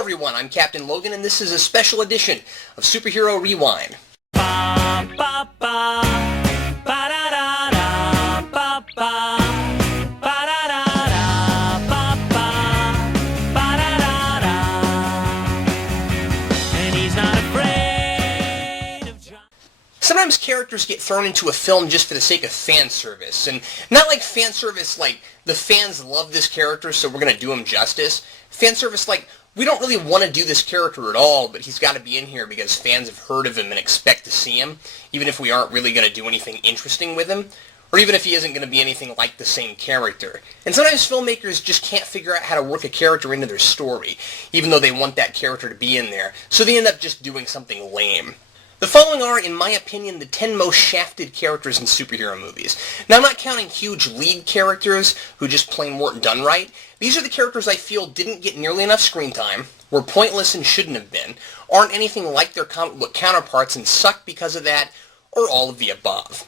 everyone, I'm Captain Logan, and this is a special edition of Superhero Rewind. Sometimes characters get thrown into a film just for the sake of fan service, and not like fan service like the fans love this character so we're going to do him justice. Fan service like we don't really want to do this character at all, but he's got to be in here because fans have heard of him and expect to see him, even if we aren't really going to do anything interesting with him, or even if he isn't going to be anything like the same character. And sometimes filmmakers just can't figure out how to work a character into their story, even though they want that character to be in there, so they end up just doing something lame. The following are, in my opinion, the 10 most shafted characters in superhero movies. Now, I'm not counting huge lead characters who just plain weren't done right. These are the characters I feel didn't get nearly enough screen time, were pointless and shouldn't have been, aren't anything like their comic book counterparts and suck because of that, or all of the above.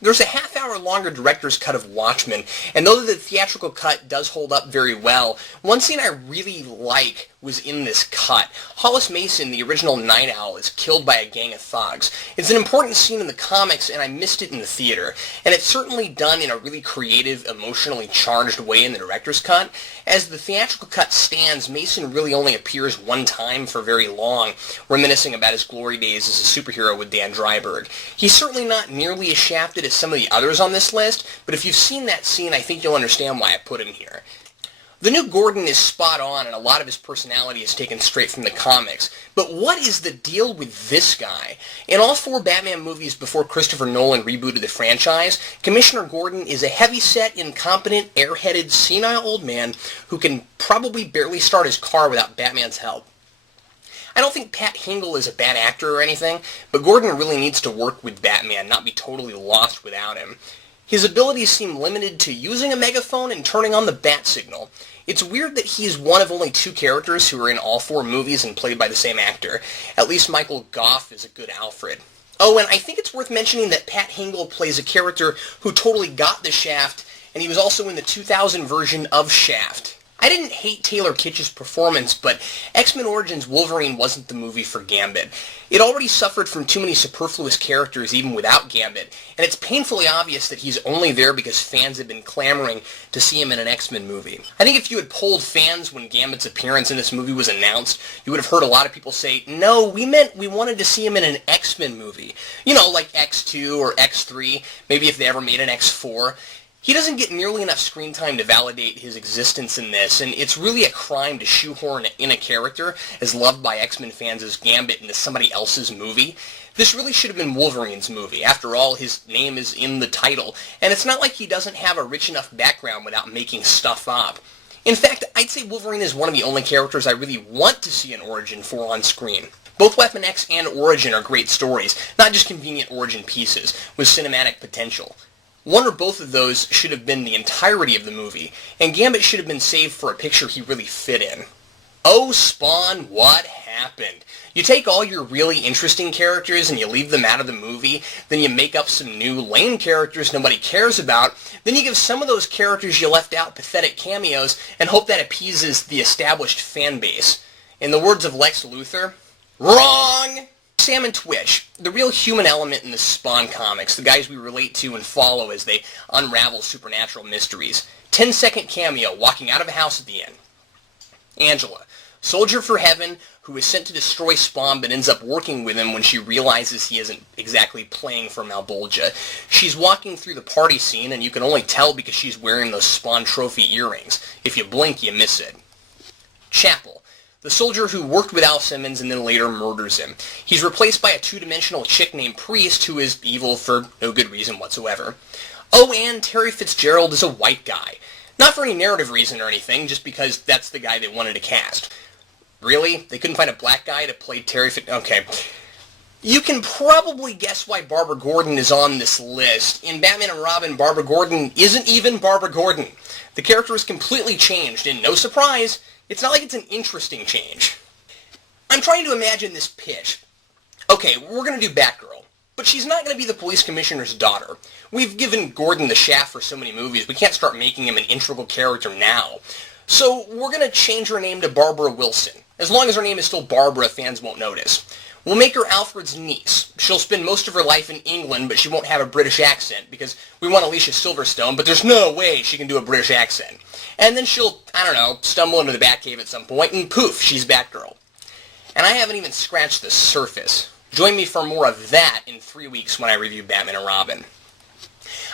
There's a half-hour longer director's cut of Watchmen, and though the theatrical cut does hold up very well, one scene I really like was in this cut. Hollis Mason, the original Night Owl, is killed by a gang of thugs. It's an important scene in the comics, and I missed it in the theater. And it's certainly done in a really creative, emotionally charged way in the director's cut. As the theatrical cut stands, Mason really only appears one time for very long, reminiscing about his glory days as a superhero with Dan Dreiberg. He's certainly not nearly as shafted as some of the others on this list, but if you've seen that scene, I think you'll understand why I put him here. The new Gordon is spot on, and a lot of his personality is taken straight from the comics. But what is the deal with this guy? In all 4 Batman movies before Christopher Nolan rebooted the franchise, Commissioner Gordon is a heavy-set, incompetent, airheaded, senile old man who can probably barely start his car without Batman's help. I don't think Pat Hingle is a bad actor or anything, but Gordon really needs to work with Batman, not be totally lost without him. His abilities seem limited to using a megaphone and turning on the bat signal. It's weird that he's one of only 2 characters who are in all 4 movies and played by the same actor. At least Michael Gough is a good Alfred. Oh, and I think it's worth mentioning that Pat Hingle plays a character who totally got the shaft, and he was also in the 2000 version of Shaft. I didn't hate Taylor Kitsch's performance, but X-Men Origins Wolverine wasn't the movie for Gambit. It already suffered from too many superfluous characters even without Gambit, and it's painfully obvious that he's only there because fans have been clamoring to see him in an X-Men movie. I think if you had polled fans when Gambit's appearance in this movie was announced, you would have heard a lot of people say, no, we meant we wanted to see him in an X-Men movie. You know, like X2 or X3, maybe if they ever made an X4. He doesn't get nearly enough screen time to validate his existence in this, and it's really a crime to shoehorn in a character as loved by X-Men fans as Gambit into somebody else's movie. This really should have been Wolverine's movie. After all, his name is in the title, and it's not like he doesn't have a rich enough background without making stuff up. In fact, I'd say Wolverine is one of the only characters I really want to see an origin for on screen. Both Weapon X and Origin are great stories, not just convenient origin pieces, with cinematic potential. One or both of those should have been the entirety of the movie, and Gambit should have been saved for a picture he really fit in. Oh, Spawn, what happened? You take all your really interesting characters and you leave them out of the movie, then you make up some new lame characters nobody cares about, then you give some of those characters you left out pathetic cameos and hope that appeases the established fan base. In the words of Lex Luthor, wrong! Sam and Twitch, the real human element in the Spawn comics, the guys we relate to and follow as they unravel supernatural mysteries. 10-second cameo walking out of a house at the end. Angela, soldier for heaven who is sent to destroy Spawn but ends up working with him when she realizes he isn't exactly playing for Malbolgia. She's walking through the party scene and you can only tell because she's wearing those Spawn trophy earrings. If you blink, you miss it. Chapel, the soldier who worked with Al Simmons and then later murders him. He's replaced by a 2-dimensional chick named Priest who is evil for no good reason whatsoever. Oh, and Terry Fitzgerald is a white guy. Not for any narrative reason or anything, just because that's the guy they wanted to cast. Really? They couldn't find a black guy to play Terry Okay. You can probably guess why Barbara Gordon is on this list. In Batman and Robin, Barbara Gordon isn't even Barbara Gordon. The character is completely changed, and no surprise, it's not like it's an interesting change. I'm trying to imagine this pitch. Okay, we're going to do Batgirl, but she's not going to be the police commissioner's daughter. We've given Gordon the shaft for so many movies, we can't start making him an integral character now. So we're going to change her name to Barbara Wilson. As long as her name is still Barbara, fans won't notice. We'll make her Alfred's niece. She'll spend most of her life in England, but she won't have a British accent, because we want Alicia Silverstone, but there's no way she can do a British accent. And then she'll, I don't know, stumble into the Batcave at some point, and poof, she's Batgirl. And I haven't even scratched the surface. Join me for more of that in 3 weeks when I review Batman and Robin.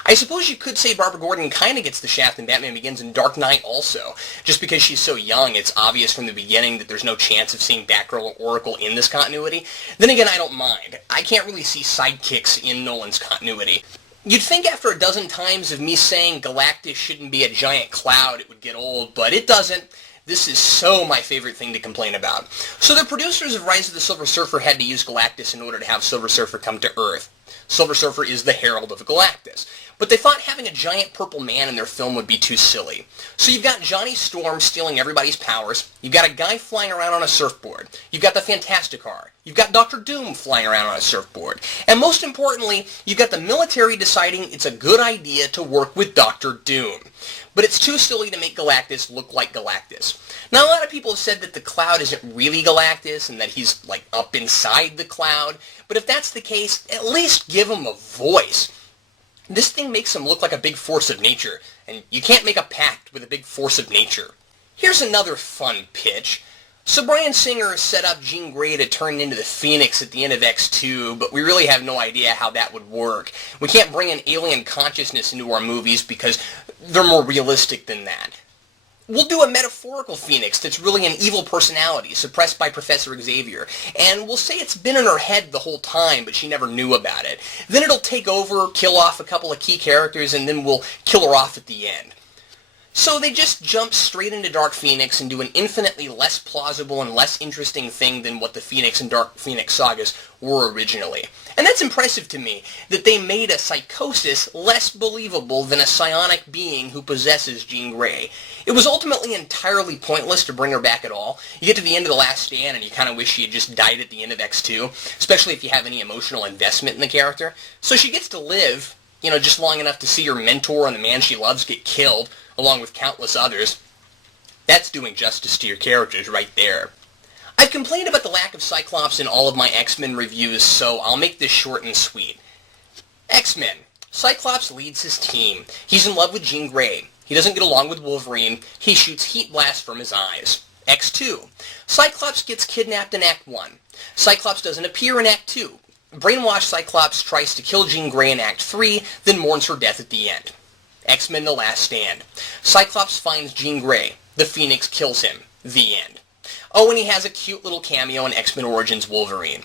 I suppose you could say Barbara Gordon kind of gets the shaft in Batman Begins and Dark Knight also. Just because she's so young, it's obvious from the beginning that there's no chance of seeing Batgirl or Oracle in this continuity. Then again, I don't mind. I can't really see sidekicks in Nolan's continuity. You'd think after a dozen times of me saying Galactus shouldn't be a giant cloud, it would get old, but it doesn't. This is so my favorite thing to complain about. So the producers of Rise of the Silver Surfer had to use Galactus in order to have Silver Surfer come to Earth. Silver Surfer is the herald of Galactus. But they thought having a giant purple man in their film would be too silly. So you've got Johnny Storm stealing everybody's powers, you've got a guy flying around on a surfboard, you've got the Fantasticar, you've got Dr. Doom flying around on a surfboard, and most importantly, you've got the military deciding it's a good idea to work with Dr. Doom. But it's too silly to make Galactus look like Galactus. Now, a lot of people have said that the cloud isn't really Galactus and that he's, like, up inside the cloud, but if that's the case, at least give him a voice. This thing makes him look like a big force of nature, and you can't make a pact with a big force of nature. Here's another fun pitch. So Bryan Singer set up Jean Grey to turn into the Phoenix at the end of X2, but we really have no idea how that would work. We can't bring an alien consciousness into our movies because they're more realistic than that. We'll do a metaphorical Phoenix that's really an evil personality, suppressed by Professor Xavier, and we'll say it's been in her head the whole time, but she never knew about it. Then it'll take over, kill off a couple of key characters, and then we'll kill her off at the end. So they just jump straight into Dark Phoenix and do an infinitely less plausible and less interesting thing than what the Phoenix and Dark Phoenix sagas were originally. And that's impressive to me, that they made a psychosis less believable than a psionic being who possesses Jean Grey. It was ultimately entirely pointless to bring her back at all. You get to the end of The Last Stand and you kind of wish she had just died at the end of X2, especially if you have any emotional investment in the character. So she gets to live, just long enough to see her mentor and the man she loves get killed, along with countless others. That's doing justice to your characters right there. I've complained about the lack of Cyclops in all of my X-Men reviews, so I'll make this short and sweet. X-Men. Cyclops leads his team. He's in love with Jean Grey. He doesn't get along with Wolverine. He shoots heat blasts from his eyes. X2. Cyclops gets kidnapped in Act 1. Cyclops doesn't appear in Act 2. Brainwashed Cyclops tries to kill Jean Grey in Act 3, then mourns her death at the end. X-Men The Last Stand. Cyclops finds Jean Grey. The Phoenix kills him. The end. Oh, and he has a cute little cameo in X-Men Origins Wolverine.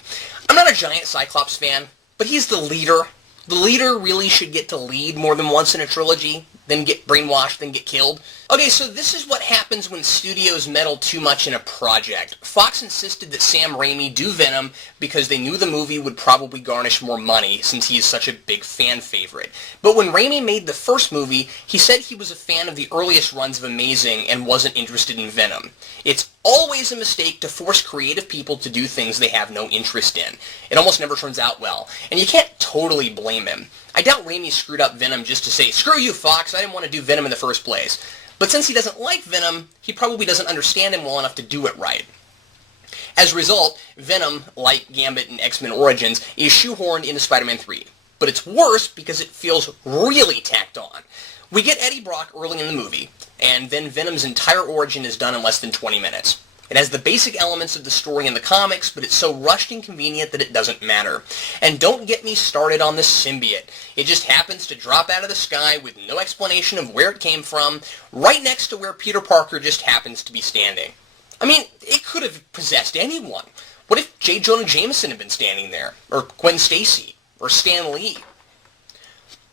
I'm not a giant Cyclops fan, but he's the leader. The leader really should get to lead more than once in a trilogy, then get brainwashed, then get killed. Okay, so this is what happens when studios meddle too much in a project. Fox insisted that Sam Raimi do Venom because they knew the movie would probably garnish more money since he is such a big fan favorite. But when Raimi made the first movie, he said he was a fan of the earliest runs of Amazing and wasn't interested in Venom. It's always a mistake to force creative people to do things they have no interest in. It almost never turns out well, and you can't totally blame him. I doubt Raimi screwed up Venom just to say, "Screw you, Fox, I didn't want to do Venom in the first place." But since he doesn't like Venom, he probably doesn't understand him well enough to do it right. As a result, Venom, like Gambit and X-Men Origins, is shoehorned into Spider-Man 3. But it's worse because it feels really tacked on. We get Eddie Brock early in the movie, and then Venom's entire origin is done in less than 20 minutes. It has the basic elements of the story in the comics, but it's so rushed and convenient that it doesn't matter. And don't get me started on the symbiote. It just happens to drop out of the sky with no explanation of where it came from, right next to where Peter Parker just happens to be standing. I mean, it could have possessed anyone. What if J. Jonah Jameson had been standing there? Or Gwen Stacy? Or Stan Lee?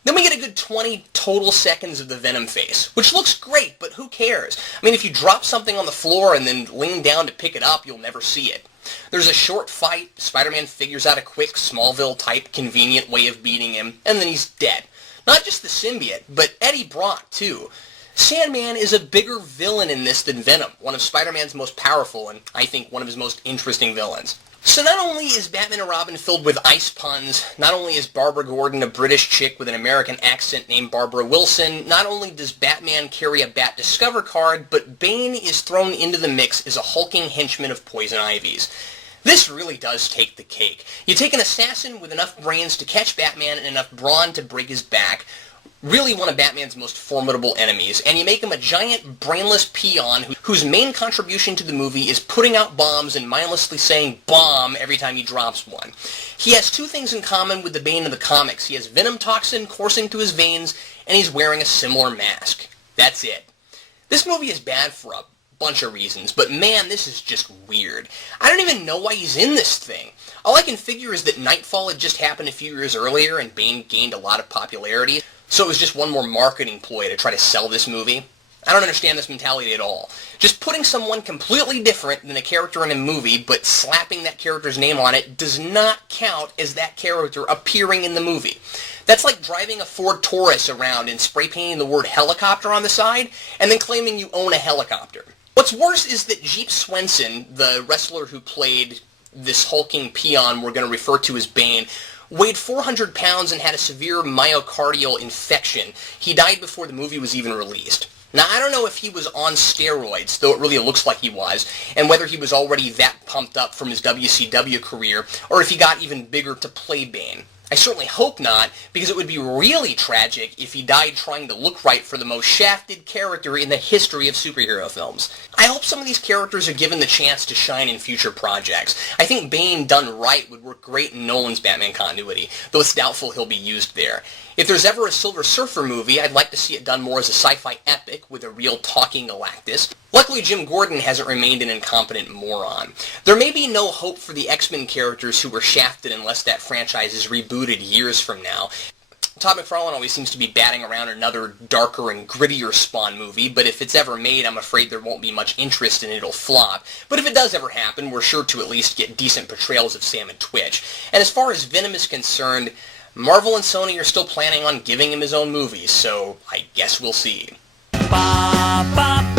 Then we get a good 20 total seconds of the Venom face, which looks great, but who cares? I mean, if you drop something on the floor and then lean down to pick it up, you'll never see it. There's a short fight, Spider-Man figures out a quick Smallville-type convenient way of beating him, and then he's dead. Not just the symbiote, but Eddie Brock, too. Sandman is a bigger villain in this than Venom, one of Spider-Man's most powerful and, I think, one of his most interesting villains. So not only is Batman and Robin filled with ice puns, not only is Barbara Gordon a British chick with an American accent named Barbara Wilson, not only does Batman carry a Bat Discover card, but Bane is thrown into the mix as a hulking henchman of Poison Ivy's. This really does take the cake. You take an assassin with enough brains to catch Batman and enough brawn to break his back, really one of Batman's most formidable enemies, and you make him a giant, brainless peon whose main contribution to the movie is putting out bombs and mindlessly saying bomb every time he drops one. He has two things in common with the Bane of the comics. He has venom toxin coursing through his veins, and he's wearing a similar mask. That's it. This movie is bad for a bunch of reasons, but man, this is just weird. I don't even know why he's in this thing. All I can figure is that Nightfall had just happened a few years earlier and Bane gained a lot of popularity, so it was just one more marketing ploy to try to sell this movie. I don't understand this mentality at all. Just putting someone completely different than a character in a movie, but slapping that character's name on it does not count as that character appearing in the movie. That's like driving a Ford Taurus around and spray painting the word helicopter on the side, and then claiming you own a helicopter. What's worse is that Jeep Swenson, the wrestler who played this hulking peon we're going to refer to as Bane, weighed 400 pounds and had a severe myocardial infection. He died before the movie was even released. Now, I don't know if he was on steroids, though it really looks like he was, and whether he was already that pumped up from his WCW career, or if he got even bigger to play Bane. I certainly hope not, because it would be really tragic if he died trying to look right for the most shafted character in the history of superhero films. I hope some of these characters are given the chance to shine in future projects. I think Bane done right would work great in Nolan's Batman continuity, though it's doubtful he'll be used there. If there's ever a Silver Surfer movie, I'd like to see it done more as a sci-fi epic with a real talking Galactus. Luckily, Jim Gordon hasn't remained an incompetent moron. There may be no hope for the X-Men characters who were shafted unless that franchise is rebooted years from now. Todd McFarlane always seems to be batting around another darker and grittier Spawn movie, but if it's ever made, I'm afraid there won't be much interest and it'll flop. But if it does ever happen, we're sure to at least get decent portrayals of Sam and Twitch. And as far as Venom is concerned, Marvel and Sony are still planning on giving him his own movies, so I guess we'll see. Ba, ba,